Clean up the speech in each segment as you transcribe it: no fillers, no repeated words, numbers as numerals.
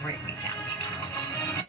great weekend.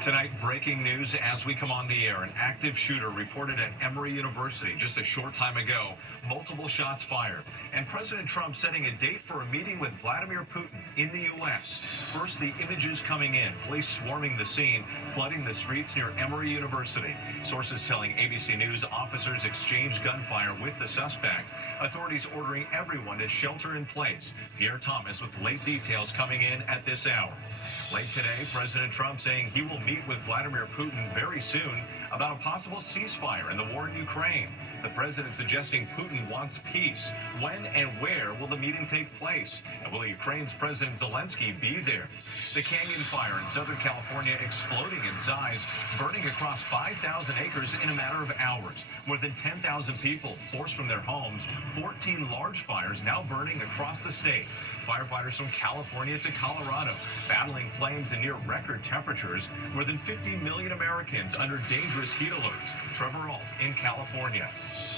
Tonight, breaking news as we come on the air. An active shooter reported at Emory University just a short time ago. Multiple shots fired. And President Trump setting a date for a meeting with Vladimir Putin in the U.S. First, the images coming in. Police swarming the scene, flooding the streets near Emory University. Sources telling ABC News officers exchanged gunfire with the suspect. Authorities ordering everyone to shelter in place. Pierre Thomas with late details coming in at this hour. Late today, President Trump saying he will meet with Vladimir Putin very soon about a possible ceasefire in the war in Ukraine. The president suggesting Putin wants peace. When and where will the meeting take place? And will Ukraine's President Zelensky be there? The Canyon Fire in Southern California exploding in size, burning across 5,000 acres in a matter of hours. More than 10,000 people forced from their homes. 14 large fires now burning across the state. Firefighters from California to Colorado battling flames in near record temperatures. More than 50 million Americans under dangerous heat alerts. Trevor Ault in California.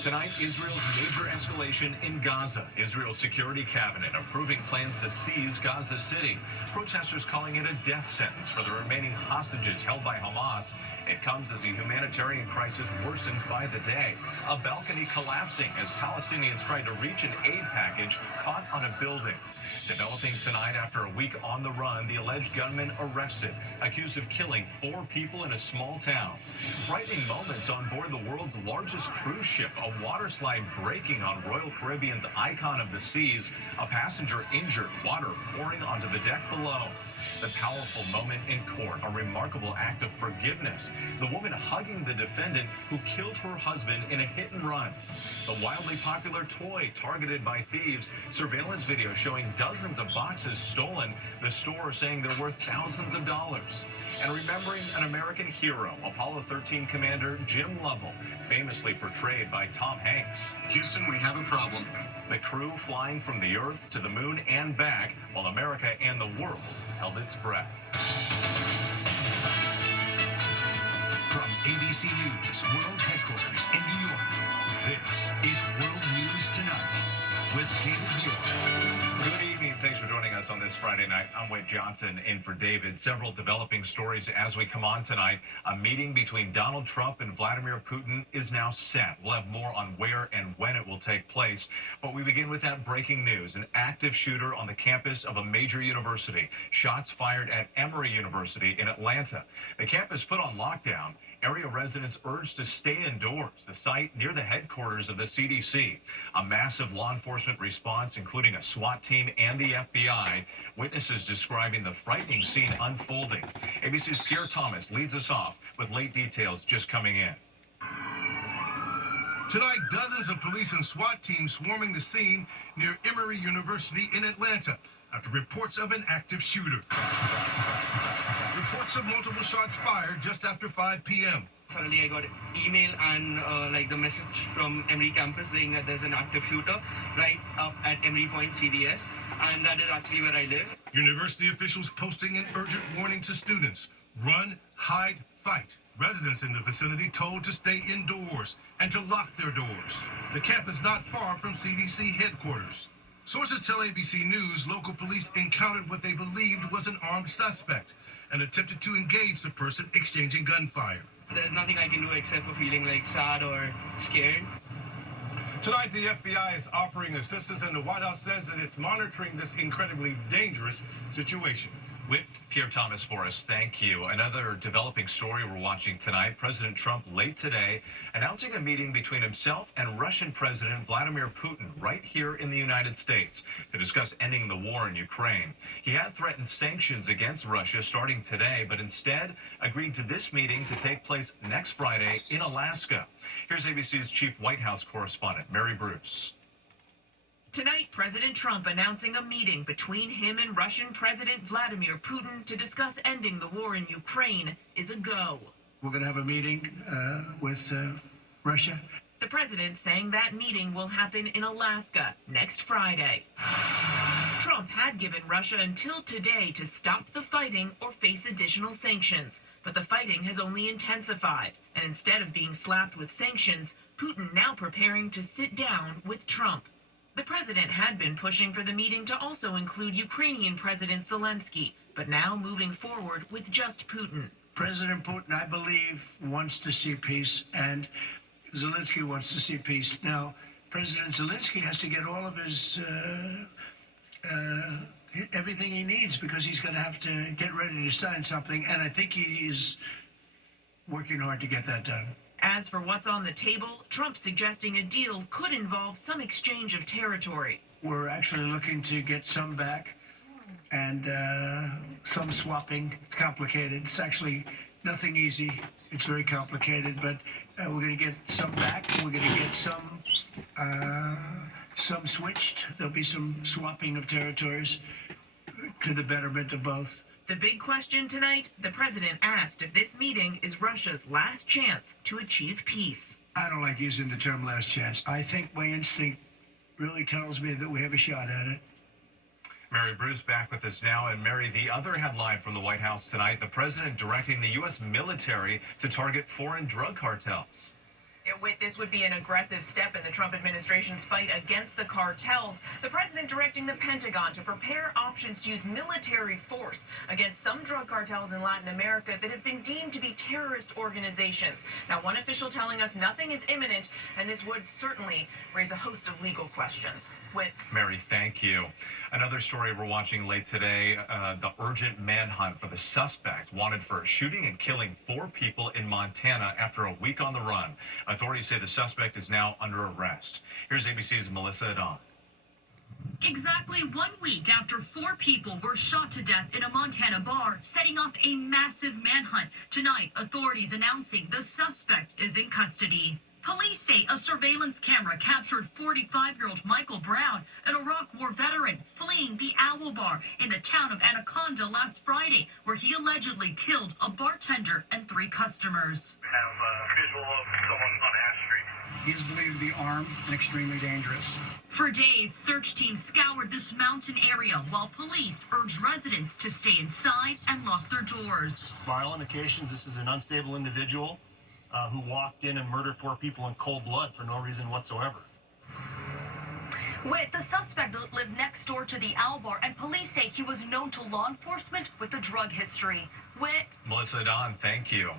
Tonight, Israel's major escalation in Gaza. Israel's security cabinet approving plans to seize Gaza City. Protesters calling it a death sentence for the remaining hostages held by Hamas. It comes as the humanitarian crisis worsens by the day. A balcony collapsing as Palestinians tried to reach an aid package caught on a building. Developing tonight after a week on the run, the alleged gunman arrested, accused of killing 4 people in a small town. Frightening moments on board the world's largest cruise ship, a waterslide breaking on Royal Caribbean's Icon of the Seas, a passenger injured, water pouring onto the deck below. The powerful moment in court, a remarkable act of forgiveness. The woman hugging the defendant who killed her husband in a hit and run. The wildly popular toy targeted by thieves, surveillance video showing dozens of boxes stolen, the store saying they're worth thousands of dollars. And remembering an American hero, Apollo 13 Commander Jim Lovell, famously portrayed by Tom Hanks. Houston, we have a problem. The crew flying from the Earth to the moon and back, while America and the world held its breath. From ABC News World Headquarters in New York, this is World News Tonight with David Muir. Good evening. Thanks for joining us on this Friday night. I'm Wade Johnson in for David. Several developing stories as we come on tonight. A meeting between Donald Trump and Vladimir Putin is now set. We'll have more on where and when it will take place. But we begin with that breaking news. An active shooter on the campus of a major university. Shots fired at Emory University in Atlanta. The campus put on lockdown. Area residents urged to stay indoors. The site near the headquarters of the CDC. A massive law enforcement response, including a SWAT team and the FBI. Witnesses describing the frightening scene unfolding. ABC's Pierre Thomas leads us off with late details just coming in. Tonight, dozens of police and SWAT teams swarming the scene near Emory University in Atlanta after reports of an active shooter. Reports of multiple shots fired just after 5 p.m. Suddenly I got email and the message from Emory campus saying that there's an active shooter right up at Emory Point CVS, and that is actually where I live. University officials posting an urgent warning to students. Run, hide, fight. Residents in the vicinity told to stay indoors and to lock their doors. The campus not far from CDC headquarters. Sources tell ABC News local police encountered what they believed was an armed suspect and attempted to engage the person exchanging gunfire. There's nothing I can do except for feeling like sad or scared. Tonight, the FBI is offering assistance, and the White House says that it's monitoring this incredibly dangerous situation. Whit? Pierre Thomas for us, thank you. Another developing story we're watching tonight. President Trump late today announcing a meeting between himself and Russian President Vladimir Putin right here in the United States to discuss ending the war in Ukraine. He had threatened sanctions against Russia starting today, but instead agreed to this meeting to take place next Friday in Alaska. Here's ABC's chief White House correspondent, Mary Bruce. Tonight, President Trump announcing a meeting between him and Russian President Vladimir Putin to discuss ending the war in Ukraine is a go. We're going to have a meeting with Russia. The president saying that meeting will happen in Alaska next Friday. Trump had given Russia until today to stop the fighting or face additional sanctions, but the fighting has only intensified. And instead of being slapped with sanctions, Putin now preparing to sit down with Trump. The president had been pushing for the meeting to also include Ukrainian President Zelensky, but now moving forward with just Putin. President Putin, I believe, wants to see peace, and Zelensky wants to see peace. Now, President Zelensky has to get all of his everything he needs, because he's going to have to get ready to sign something, and I think he is working hard to get that done. As for what's on the table, Trump suggesting a deal could involve some exchange of territory. We're actually looking to get some back and some swapping. It's complicated. It's actually nothing easy. It's very complicated, but we're going to get some back. We're going to get some switched. There'll be some swapping of territories to the betterment of both. The big question tonight, the president asked if this meeting is Russia's last chance to achieve peace. I don't like using the term last chance. I think my instinct really tells me that we have a shot at it. Mary Bruce back with us now. And Mary, the other headline from the White House tonight, the president directing the U.S. military to target foreign drug cartels. This would be an aggressive step in the Trump administration's fight against the cartels. The president directing the Pentagon to prepare options to use military force against some drug cartels in Latin America that have been deemed to be terrorist organizations. Now, one official telling us nothing is imminent, and this would certainly raise a host of legal questions. Mary, thank you. Another story we're watching late today, the urgent manhunt for the suspect wanted for shooting and killing 4 people in Montana after a week on the run. Authorities say the suspect is now under arrest. Here's ABC's Melissa Adon. Exactly 1 week after 4 people were shot to death in a Montana bar, setting off a massive manhunt. Tonight, authorities announcing the suspect is in custody. Police say a surveillance camera captured 45-year-old Michael Brown, an Iraq War veteran, fleeing the Owl Bar in the town of Anaconda last Friday, where he allegedly killed a bartender and 3 customers. We have a visual of someone on Ash Street. He is believed to be armed and extremely dangerous. For days, search teams scoured this mountain area while police urged residents to stay inside and lock their doors. By all indications, this is an unstable individual who walked in and murdered 4 people in cold blood for no reason whatsoever. The suspect lived next door to the Owl Bar, and police say he was known to law enforcement with a drug history. Melissa Adon, thank you.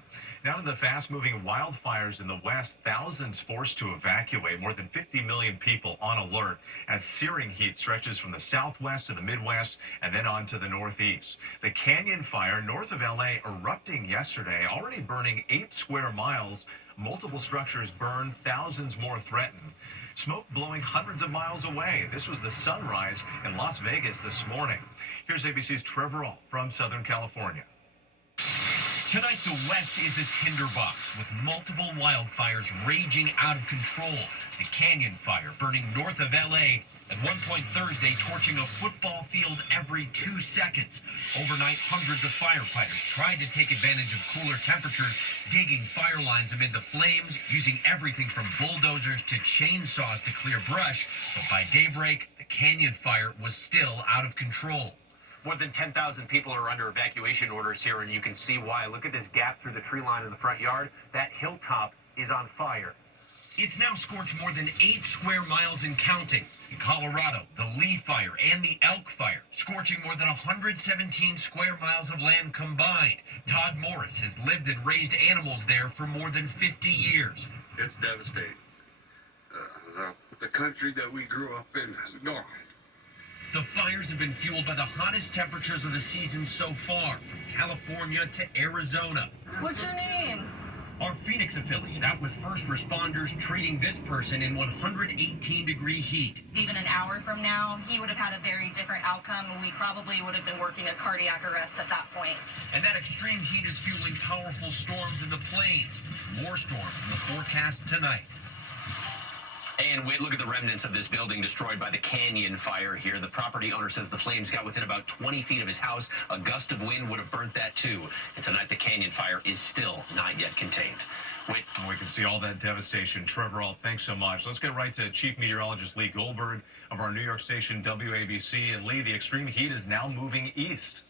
Now to the fast-moving wildfires in the West, thousands forced to evacuate, more than 50 million people on alert as searing heat stretches from the Southwest to the Midwest and then on to the Northeast. The Canyon Fire north of LA erupting yesterday, already burning 8 square miles. Multiple structures burned, thousands more threatened. Smoke blowing hundreds of miles away. This was the sunrise in Las Vegas this morning. Here's ABC's Trevor Ault from Southern California. Tonight, the West is a tinderbox with multiple wildfires raging out of control. The Canyon Fire burning north of LA. At one point Thursday, torching a football field every 2 seconds. Overnight, hundreds of firefighters tried to take advantage of cooler temperatures, digging fire lines amid the flames, using everything from bulldozers to chainsaws to clear brush. But by daybreak, the Canyon Fire was still out of control. More than 10,000 people are under evacuation orders here, and you can see why. Look at this gap through the tree line in the front yard. That hilltop is on fire. It's now scorched more than 8 square miles and counting. In Colorado, the Lee Fire and the Elk Fire, scorching more than 117 square miles of land combined. Todd Morris has lived and raised animals there for more than 50 years. It's devastating. The country that we grew up in is gone. The fires have been fueled by the hottest temperatures of the season so far, from California to Arizona. What's your name? Our Phoenix affiliate out with first responders treating this person in 118-degree heat. Even an hour from now, he would have had a very different outcome, and we probably would have been working a cardiac arrest at that point. And that extreme heat is fueling powerful storms in the plains. More storms in the forecast tonight. And look at the remnants of this building destroyed by the Canyon Fire here. The property owner says the flames got within about 20 feet of his house. A gust of wind would have burnt that too. And tonight the Canyon Fire is still not yet contained. We can see all that devastation. Trevor Ault, thanks so much. Let's get right to Chief Meteorologist Lee Goldberg of our New York station WABC. And Lee, the extreme heat is now moving east.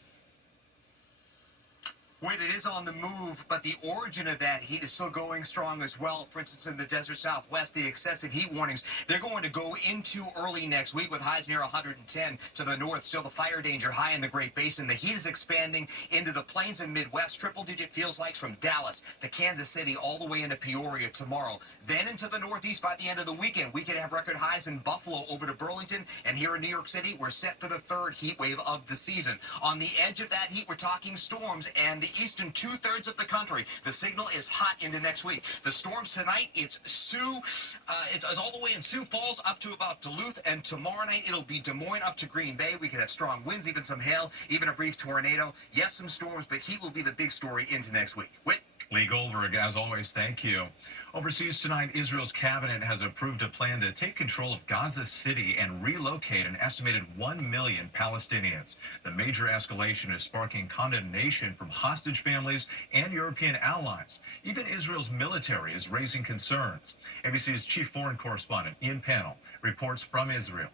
Wait, it is on the move, but the origin of that heat is still going strong as well. For instance, in the desert southwest, the excessive heat warnings, they're going to go into early next week with highs near 110 to the north. Still the fire danger high in the Great Basin. The heat is expanding into the plains and Midwest. Triple-digit feels like from Dallas to Kansas City all the way into Peoria tomorrow. Then into the northeast by the end of the weekend. We could have record highs in Buffalo over to Burlington. And here in New York City, we're set for the third heat wave of the season. On the edge of that heat, we're talking storms and the eastern two-thirds of the country. The signal is hot into next week. The storms tonight, it's it's all the way in Sioux Falls up to about Duluth, and tomorrow night it'll be Des Moines up to Green Bay. We could have strong winds, even some hail, even a brief tornado. Yes, some storms, but heat will be the big story into next week. Whit? Lee Goldberg, as always, thank you. Overseas tonight, Israel's cabinet has approved a plan to take control of Gaza City and relocate an estimated 1 million Palestinians. The major escalation is sparking condemnation from hostage families and European allies. Even Israel's military is raising concerns. ABC's chief foreign correspondent, Ian Pannell, reports from Israel.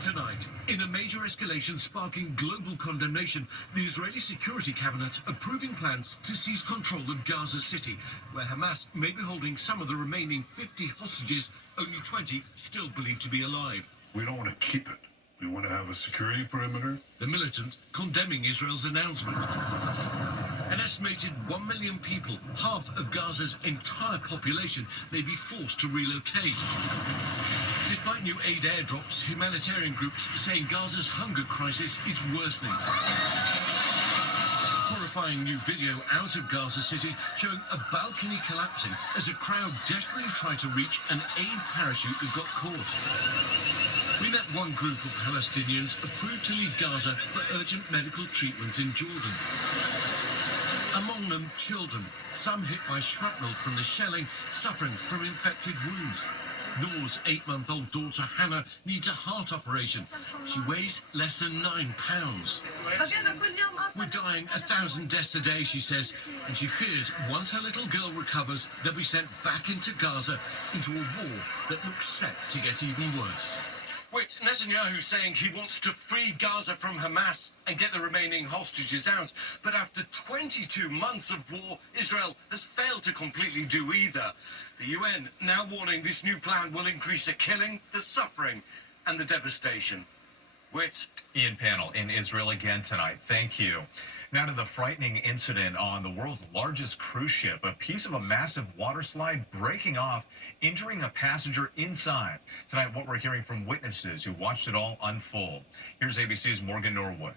Tonight, in a major escalation sparking global condemnation, the Israeli Security Cabinet approving plans to seize control of Gaza City, where Hamas may be holding some of the remaining 50 hostages, only 20 still believed to be alive. We don't want to keep it. We want to have a security perimeter. The militants condemning Israel's announcement. An estimated 1 million people, half of Gaza's entire population, may be forced to relocate. Despite new aid airdrops, humanitarian groups saying Gaza's hunger crisis is worsening. Horrifying new video out of Gaza City showing a balcony collapsing as a crowd desperately tried to reach an aid parachute that got caught. We met one group of Palestinians approved to leave Gaza for urgent medical treatment in Jordan. Among them, children, some hit by shrapnel from the shelling, suffering from infected wounds. Noor's 8-month-old daughter Hannah needs a heart operation. She weighs less than 9 pounds. We're dying 1,000 deaths a day, she says, and she fears once her little girl recovers, they'll be sent back into Gaza, into a war that looks set to get even worse. Which Netanyahu saying he wants to free Gaza from Hamas and get the remaining hostages out. But after 22 months of war, Israel has failed to completely do either. The UN now warning this new plan will increase the killing, the suffering, and the devastation. Whit? Ian Pannell in Israel again tonight. Thank you. Now to the frightening incident on the world's largest cruise ship. A piece of a massive water slide breaking off, injuring a passenger inside. Tonight, what we're hearing from witnesses who watched it all unfold. Here's ABC's Morgan Norwood.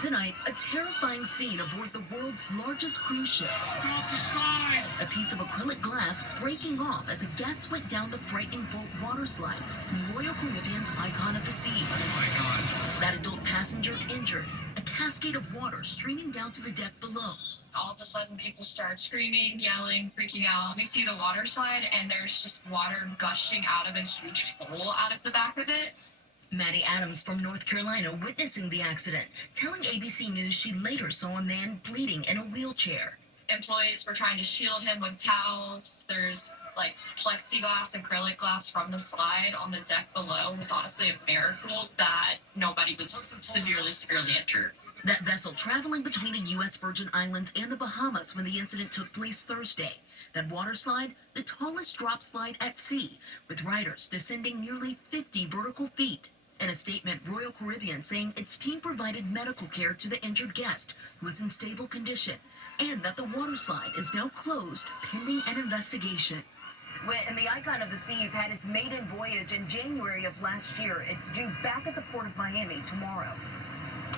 Tonight, a terrifying scene aboard the world's largest cruise ship. Stop the slide! A piece of acrylic glass breaking off as a guest went down the frightening boat water slide from Royal Caribbean's Icon of the Sea. Oh my God. That adult passenger injured, a cascade of water streaming down to the deck below. All of a sudden, people start screaming, yelling, freaking out. We see the water slide, and there's just water gushing out of a huge hole out of the back of it. Maddie Adams from North Carolina witnessing the accident, telling ABC News she later saw a man bleeding in a wheelchair. Employees were trying to shield him with towels. There's like plexiglass, acrylic glass from the slide on the deck below. It's honestly a miracle that nobody was severely injured. That vessel traveling between the U.S. Virgin Islands and the Bahamas when the incident took place Thursday. That water slide, the tallest drop slide at sea, with riders descending nearly 50 vertical feet. In a statement, Royal Caribbean saying its team provided medical care to the injured guest, who is in stable condition, and that the water slide is now closed pending an investigation. And the Icon of the Seas had its maiden voyage in January of last year. It's due back at the port of Miami tomorrow.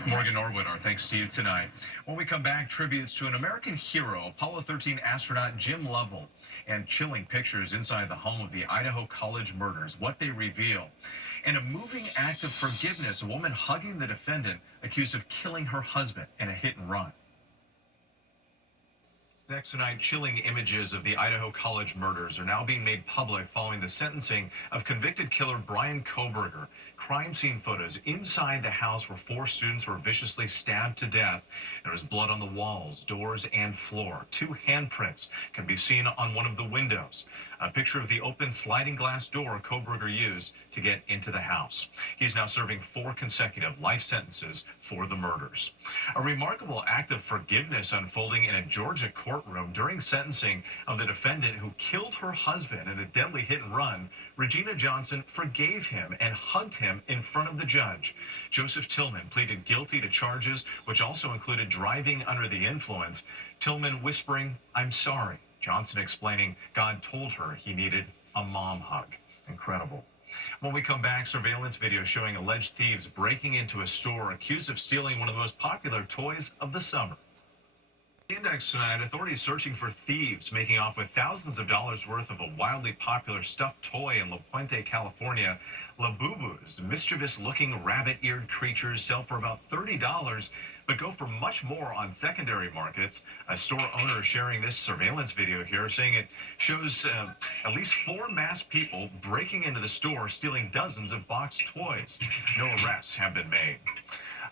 Morgan Norwood, our thanks to you tonight. When we come back, tributes to an American hero, Apollo 13 astronaut Jim Lovell, and chilling pictures inside the home of the Idaho College murders, what they reveal. And a moving act of forgiveness, a woman hugging the defendant accused of killing her husband in a hit and run. Next tonight, chilling images of the Idaho College murders are now being made public following the sentencing of convicted killer Bryan Kohberger. Crime scene photos inside the house where 4 students were viciously stabbed to death. There is blood on the walls, doors, and floor. 2 handprints can be seen on one of the windows. A picture of the open sliding glass door Kohberger used to get into the house. He's now serving 4 consecutive life sentences for the murders. A remarkable act of forgiveness unfolding in a Georgia courtroom during sentencing of the defendant who killed her husband in a deadly hit and run. Regina Johnson forgave him and hugged him in front of the judge. Joseph Tillman pleaded guilty to charges which also included driving under the influence. Tillman whispering, "I'm sorry." Johnson explaining God told her he needed a mom hug. Incredible. When we come back, surveillance video showing alleged thieves breaking into a store accused of stealing one of the most popular toys of the summer. Index tonight, authorities searching for thieves making off with thousands of dollars worth of a wildly popular stuffed toy in La Puente, California. Labubu's mischievous-looking rabbit-eared creatures sell for about $30, but go for much more on secondary markets. A store owner sharing this surveillance video here, saying it shows at least 4 masked people breaking into the store, stealing dozens of boxed toys. No arrests have been made.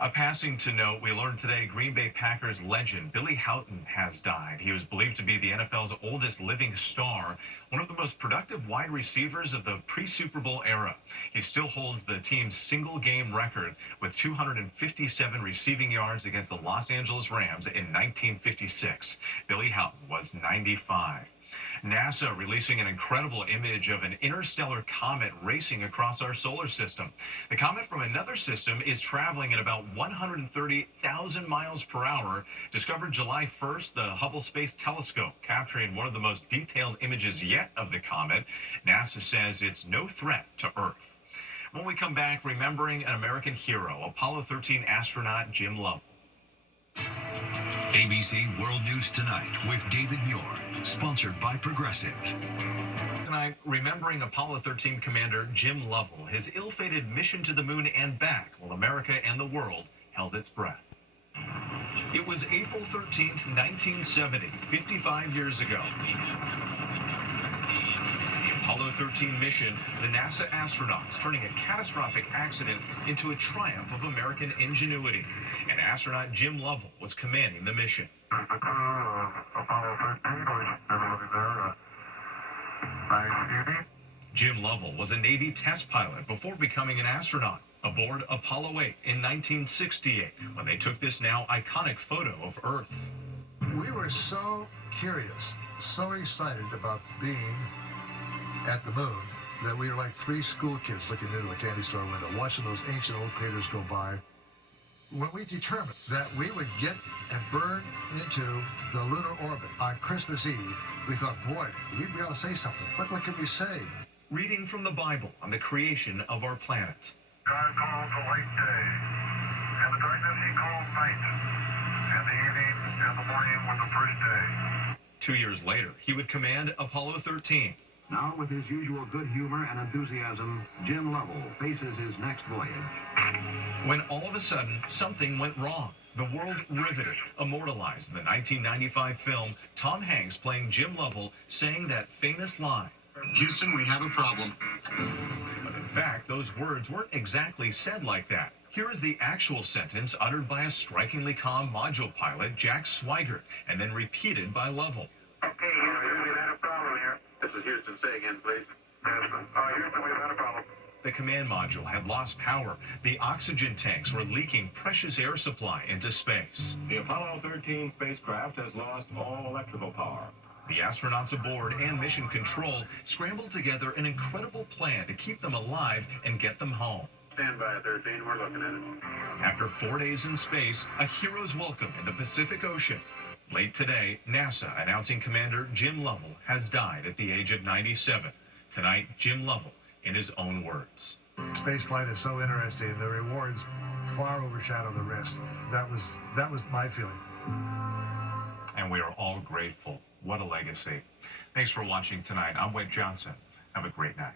A passing to note, we learned today Green Bay Packers legend Billy Houghton has died. He was believed to be the NFL's oldest living star, one of the most productive wide receivers of the pre-Super Bowl era. He still holds the team's single-game record with 257 receiving yards against the Los Angeles Rams in 1956. Billy Houghton was 95. NASA releasing an incredible image of an interstellar comet racing across our solar system. The comet from another system is traveling at about 130,000 miles per hour. Discovered July 1st, the Hubble Space Telescope capturing one of the most detailed images yet of the comet. NASA says it's no threat to Earth. When we come back, remembering an American hero, Apollo 13 astronaut Jim Lovell. ABC World News Tonight with David Muir, sponsored by Progressive. Tonight, remembering Apollo 13 commander Jim Lovell, his ill-fated mission to the moon and back while America and the world held its breath. It was April 13th, 1970, 55 years ago. Apollo 13 mission, the NASA astronauts turning a catastrophic accident into a triumph of American ingenuity. And astronaut Jim Lovell was commanding the mission. The crew of Apollo 13, there. Nice. Jim Lovell was a Navy test pilot before becoming an astronaut aboard Apollo 8 in 1968 when they took this now iconic photo of Earth. We were so curious, so excited about being at the moon that we were like 3 school kids looking into a candy store window, watching those ancient old craters go by. When we determined that we would get and burn into the lunar orbit on Christmas Eve, we thought, boy, we ought to say something. What can we say? Reading from the Bible on the creation of our planet. God called the light day, and the darkness he called night, and the evening and the morning was the first day. 2 years later, he would command Apollo 13. Now, with his usual good humor and enthusiasm, Jim Lovell faces his next voyage. When all of a sudden, something went wrong. The world riveted, immortalized in the 1995 film, Tom Hanks playing Jim Lovell saying that famous line. Houston, we have a problem. But in fact, those words weren't exactly said like that. Here is the actual sentence uttered by a strikingly calm module pilot, Jack Swigert, and then repeated by Lovell. Okay, Houston, we've had a problem here. This is Houston. Say again, please. Houston, we've had a problem. The command module had lost power. The oxygen tanks were leaking precious air supply into space. The Apollo 13 spacecraft has lost all electrical power. The astronauts aboard and mission control scrambled together an incredible plan to keep them alive and get them home. Stand by, 13. We're looking at it. After 4 days in space, a hero's welcome in the Pacific Ocean. Late today, NASA announcing Commander Jim Lovell has died at the age of 97. Tonight, Jim Lovell in his own words. Spaceflight is so interesting. The rewards far overshadow the risks. That was my feeling. And we are all grateful. What a legacy. Thanks for watching tonight. I'm Wade Johnson. Have a great night.